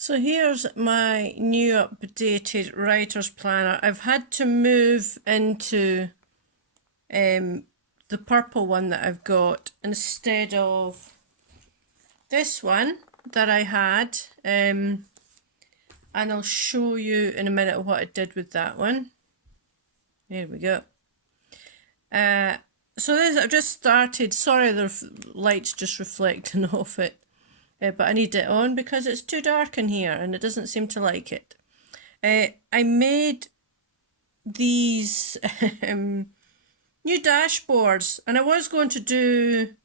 So here's my new updated writer's planner. I've had to move into the purple one that I've got instead of this one that I had, and I'll show you in a minute what I did with that one. There we go. So this, I've just started. Sorry, the light's just reflecting off it. But I need it on because it's too dark in here and it doesn't seem to like it. I made these new dashboards, and I was going to do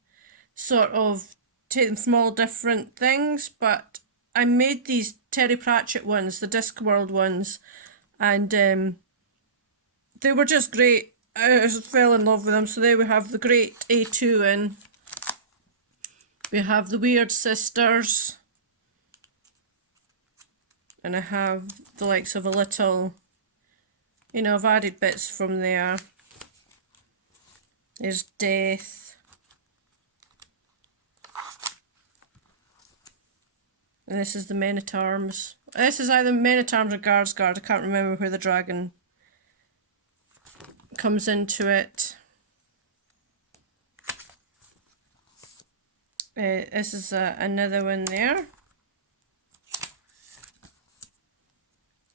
sort of take them from all different things, but I made these Terry Pratchett ones, the Discworld ones, and they were just great. I fell in love with them. So there we have the Great A2 in. We have the Weird Sisters, and I have the likes of a little, you know, I've added bits from there. There's Death, and this is the Men-at-Arms. This is either Men-at-Arms or Guards Guard. I can't remember where the dragon comes into it. This is another one there.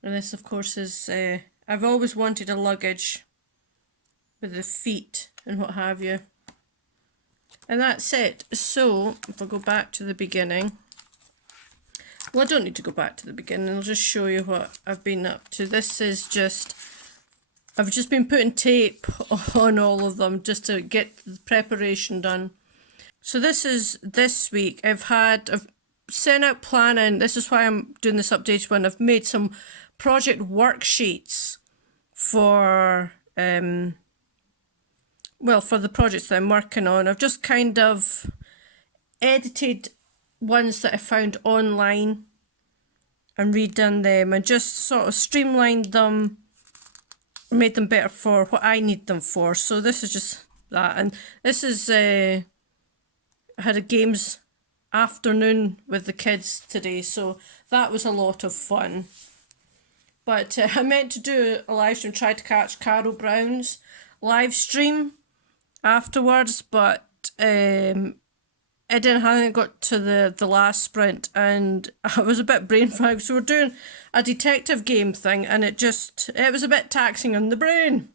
And this, of course, is... I've always wanted a luggage with the feet and what have you. And that's it. So, if I go back to the beginning... Well, I don't need to go back to the beginning. I'll just show you what I've been up to. This is just... I've just been putting tape on all of them just to get the preparation done. So this is this week. I've sent out planning. This is why I'm doing this updated one. I've made some project worksheets for for the projects that I'm working on. I've just kind of edited ones that I found online and redone them and just sort of streamlined them, made them better for what I need them for. So this is just that, and this is I had a games afternoon with the kids today, so that was a lot of fun. But I meant to do a live stream, try to catch Carol Brown's live stream afterwards, but I hadn't got to the last sprint, and I was a bit brain fagged. So we're doing a detective game thing, and it was a bit taxing on the brain,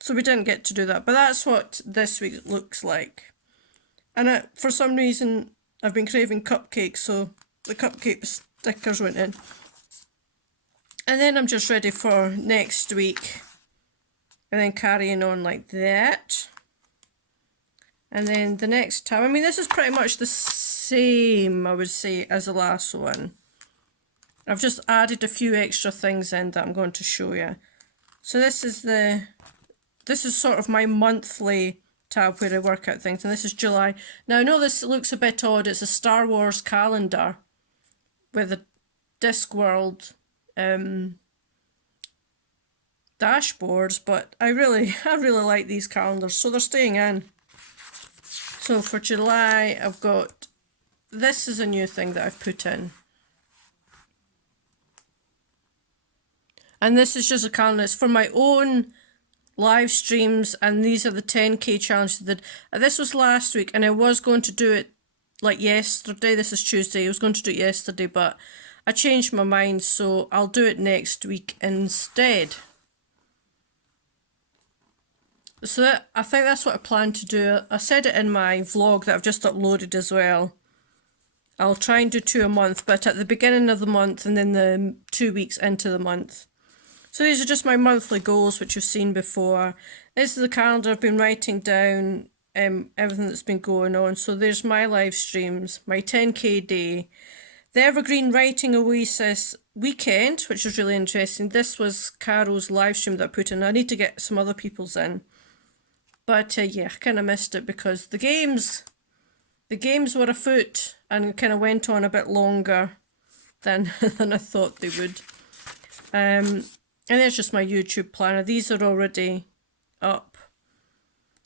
so we didn't get to do that. But that's what this week looks like. And for some reason, I've been craving cupcakes, so the cupcake stickers went in. And then I'm just ready for next week. And then carrying on like that. And then the next time, I mean, this is pretty much the same, I would say, as the last one. I've just added a few extra things in that I'm going to show you. So this is sort of my monthly tab where I work out things, and this is July. Now I know this looks a bit odd. It's a Star Wars calendar with a Discworld dashboards, but I really like these calendars, so they're staying in. So for July, I've got, this is a new thing that I've put in. And this is just a calendar. It's for my own live streams, and these are the 10k challenges that this was last week, and I was going to do it like yesterday. This is Tuesday. I was going to do it yesterday, but I changed my mind, so I'll do it next week instead. So I think that's what I plan to do. I said it in my vlog that I've just uploaded as well. I'll try and do 2 a month, but at the beginning of the month and then the 2 weeks into the month. So these are just my monthly goals, which you've seen before. This is the calendar. I've been writing down everything that's been going on. So there's my live streams, my 10k day, the Evergreen Writing Oasis weekend, which was really interesting. This was Carol's live stream that I put in. I need to get some other people's in. But yeah, I kind of missed it because the games were afoot and kind of went on a bit longer than I thought they would. And there's just my YouTube planner. These are already up.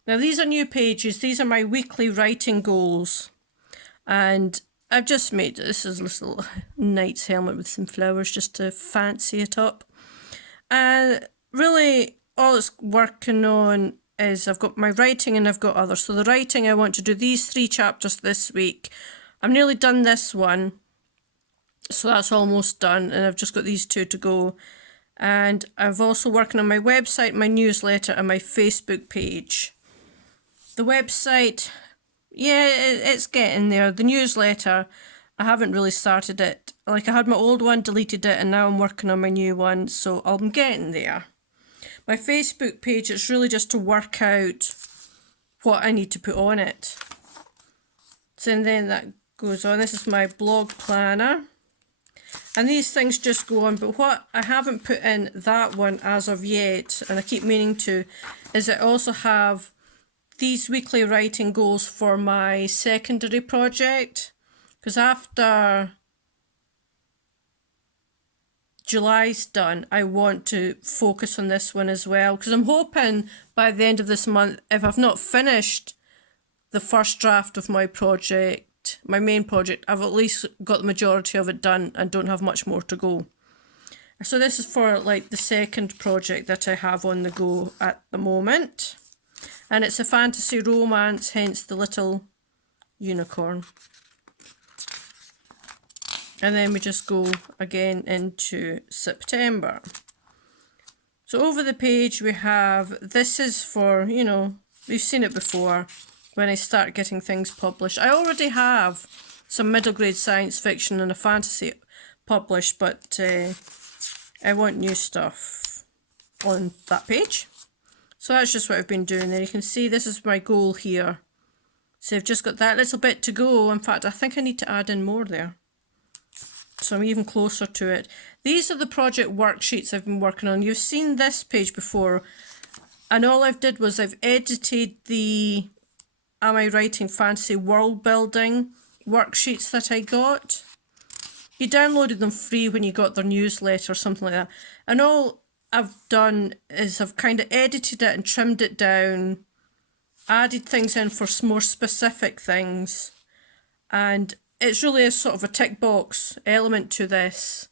Now these are new pages. These are my weekly writing goals. And I've just made this is a little knight's helmet with some flowers just to fancy it up. And really all it's working on is I've got my writing and I've got others. So the writing, I want to do these 3 chapters this week. I'm nearly done this one, so that's almost done, and I've just got these 2 to go. And I've also working on my website, my newsletter, and my Facebook page. The website, yeah, it's getting there. The newsletter, I haven't really started it. Like, I had my old one, deleted it, and now I'm working on my new one, so I'm getting there. My Facebook page, it's really just to work out what I need to put on it. So and then that goes on. This is my blog planner. And these things just go on, but what I haven't put in that one as of yet, and I keep meaning to, is I also have these weekly writing goals for my secondary project. Because after July's done, I want to focus on this one as well, because I'm hoping by the end of this month, if I've not finished the first draft of my project, my main project, I've at least got the majority of it done and don't have much more to go. So this is for like the second project that I have on the go at the moment, and it's a fantasy romance, hence the little unicorn. And then we just go again into September. So over the page we have, this is for, you know, we've seen it before, when I start getting things published. I already have some middle grade science fiction and a fantasy published, but I want new stuff on that page. So that's just what I've been doing there. You can see this is my goal here. So I've just got that little bit to go. In fact, I think I need to add in more there, so I'm even closer to it. These are the project worksheets I've been working on. You've seen this page before, and all I've did was I've edited the Am I Writing Fantasy World Building worksheets that I got. You downloaded them free when you got their newsletter or something like that. And all I've done is I've kind of edited it and trimmed it down, added things in for more specific things, and it's really a sort of a tick box element to this.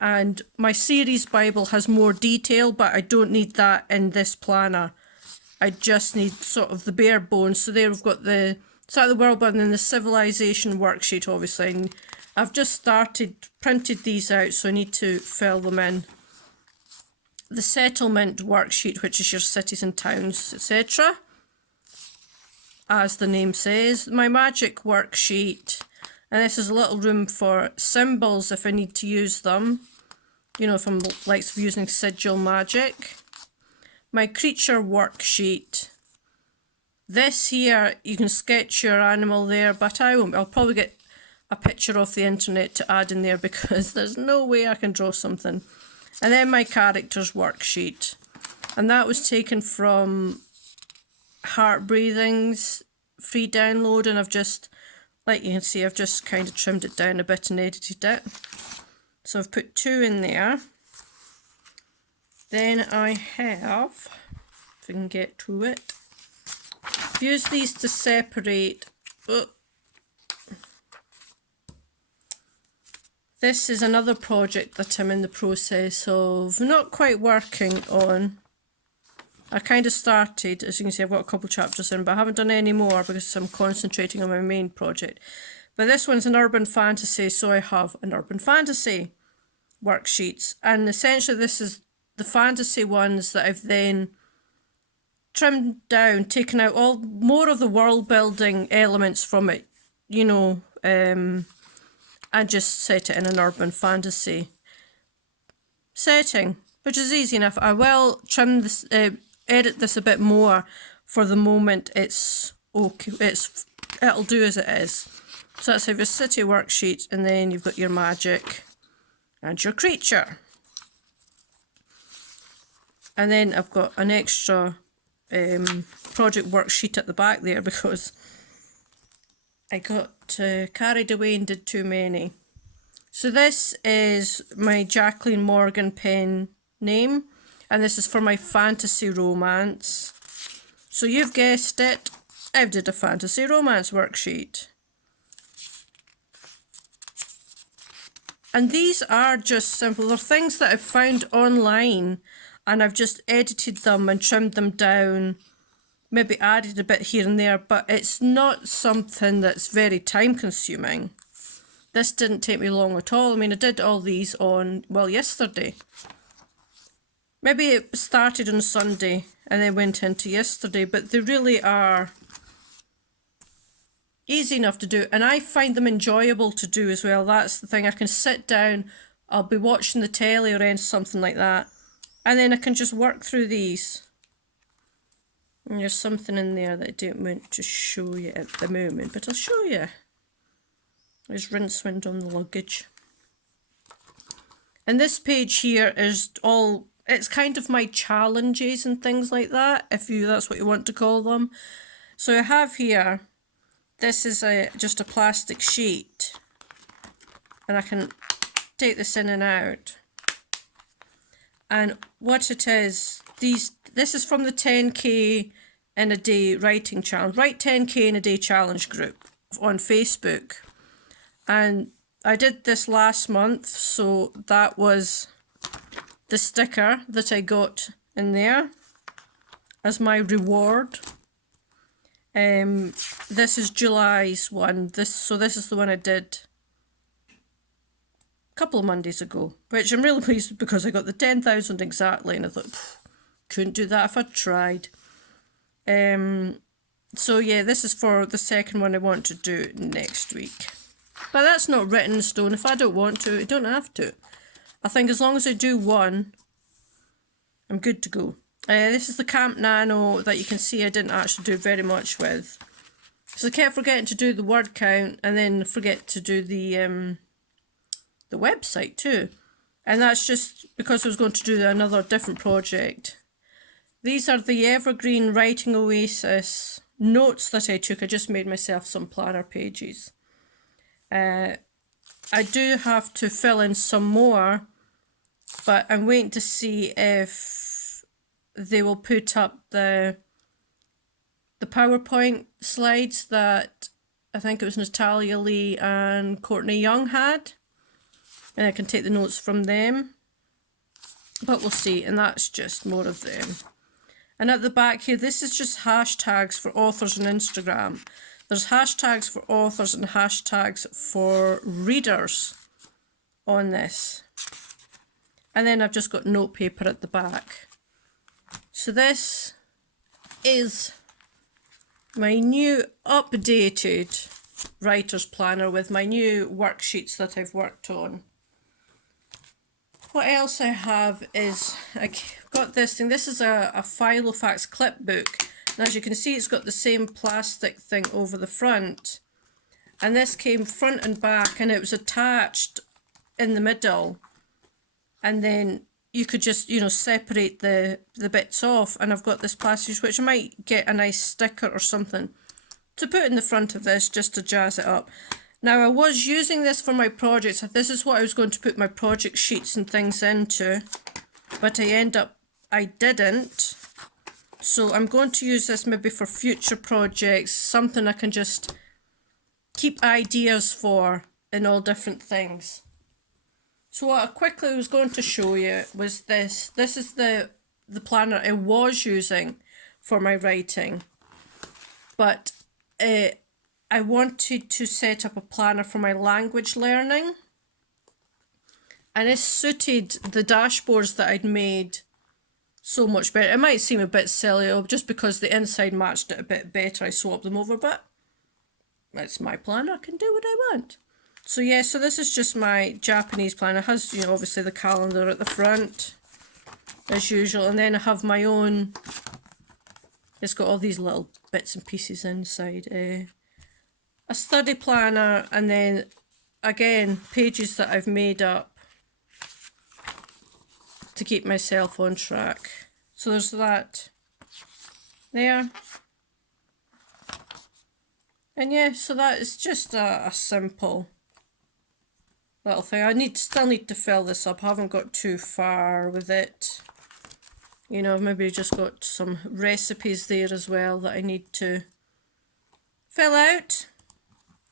And my series Bible has more detail, but I don't need that in this planner. I just need sort of the bare bones. So there we've got the start of the world building and the civilization worksheet, obviously. And I've just printed these out, so I need to fill them in. The settlement worksheet, which is your cities and towns, etc. As the name says. My magic worksheet. And this is a little room for symbols if I need to use them. You know, if I'm like using sigil magic. My creature worksheet. This here, you can sketch your animal there, but I won't. I'll probably get a picture off the internet to add in there because there's no way I can draw something. And then my characters worksheet. And that was taken from Heart Breathing's free download, and I've just, like you can see, I've just kind of trimmed it down a bit and edited it. So I've put 2 in there. Then I have, if I can get to it, I've used these to separate. This is another project that I'm in the process of not quite working on. I kind of started, as you can see, I've got a couple chapters in, but I haven't done any more because I'm concentrating on my main project. But this one's an urban fantasy, so I have an urban fantasy worksheets. And essentially this is the fantasy ones that I've then trimmed down, taken out more of the world building elements from it, you know, and just set it in an urban fantasy setting, which is easy enough. I will trim this, edit this a bit more. For the moment, it's okay. It'll do as it is. So that's your city worksheet, and then you've got your magic and your creature. And then I've got an extra project worksheet at the back there because I got carried away and did too many. So this is my Jacqueline Morgan pen name, and this is for my fantasy romance. So you've guessed it, I've did a fantasy romance worksheet. And these are just simple. They're things that I've found online and I've just edited them and trimmed them down, maybe added a bit here and there, but it's not something that's very time consuming. This didn't take me long at all. I mean, I did all these on, well, yesterday. Maybe it started on Sunday and then went into yesterday, but they really are easy enough to do. And I find them enjoyable to do as well. That's the thing. I can sit down, I'll be watching the telly or something like that, and then I can just work through these. And there's something in there that I don't want to show you at the moment, but I'll show you. There's Rincewind on the luggage. And this page here is all, it's kind of my challenges and things like that, if that's what you want to call them. So I have here, this is just a plastic sheet, and I can take this in and out. And what it is, this is from the 10k in a day writing challenge, Write 10k in a day challenge group on Facebook. And I did this last month, so that was the sticker that I got in there as my reward. This is July's one. So this is the one I did a couple of Mondays ago, which I'm really pleased with because I got the 10,000 exactly, and I thought, couldn't do that if I tried. So yeah, this is for the second one I want to do next week. But that's not written in stone. If I don't want to, I don't have to. I think as long as I do one, I'm good to go. This is the Camp Nano that you can see I didn't actually do very much with. Because I kept forgetting to do the word count and then forget to do the website too. And that's just because I was going to do another different project. These are the Evergreen Writing Oasis notes that I took. I just made myself some planner pages. I do have to fill in some more, but I'm waiting to see if they will put up the PowerPoint slides that I think it was Natalia Lee and Courtney Young had, and I can take the notes from them, but we'll see. And that's just more of them. And at the back here, this is just hashtags for authors on Instagram. There's hashtags for authors and hashtags for readers on this. And then I've just got note paper at the back. So this is my new updated writer's planner with my new worksheets that I've worked on. What else I have is, I've got this thing. This is a Filofax Clipbook. And as you can see, it's got the same plastic thing over the front. And this came front and back, and it was attached in the middle. And then you could just, separate the bits off. And I've got this plastic, which I might get a nice sticker or something to put in the front of this just to jazz it up. Now, I was using this for my projects. This is what I was going to put my project sheets and things into, but I didn't. So I'm going to use this maybe for future projects, something I can just keep ideas for in all different things. So what I quickly was going to show you was this. This is the planner I was using for my writing, but I wanted to set up a planner for my language learning, and it suited the dashboards that I'd made so much better. It might seem a bit silly, just because the inside matched it a bit better, I swapped them over, but it's my planner, I can do what I want. So yeah, so this is just my Japanese planner. It has, obviously the calendar at the front, as usual, and then I have my own, it's got all these little bits and pieces inside. A study planner, and then again pages that I've made up to keep myself on track. So there's that there, and yeah, so that is just a simple little thing. I still need to fill this up. I haven't got too far with it. Maybe just got some recipes there as well that I need to fill out.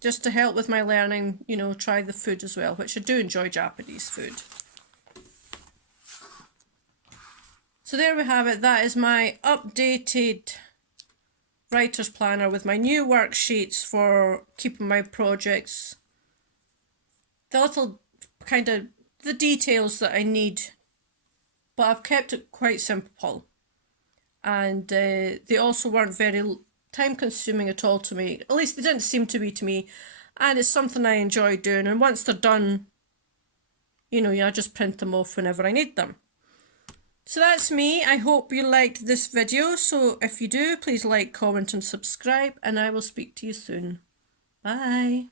just to help with my learning, you know, try the food as well, which I do enjoy Japanese food. So there we have it. That is my updated writer's planner with my new worksheets for keeping my projects. The little kind of the details that I need, but I've kept it quite simple. And they also weren't very time consuming at all to me. At least they didn't seem to be to me. And it's something I enjoy doing. And once they're done, you know, I just print them off whenever I need them. So that's me. I hope you liked this video. So if you do, please like, comment and subscribe. And I will speak to you soon. Bye.